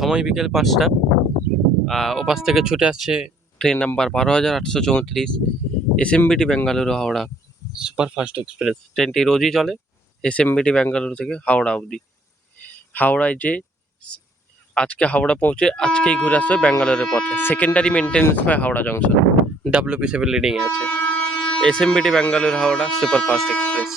সময় বিকেল 5টা। ওপাশ থেকে ছুটে আসছে train number 12,834, SMBT Bengaluru Howrah superfast express. ট্রেনটি রোজই চলে এসএমবিটি বেঙ্গালুরু থেকে হাওড়া অবধি। হাওড়ায় যে আজকে হাওড়া পৌঁছে আজকেই ঘুরে আসবে ব্যাঙ্গালোরের পথে। সেকেন্ডারি মেনটেন্স হয় হাওড়া জংশন, WP7 লিডিংয়ে আছে। SMBT Bengaluru Howrah superfast express.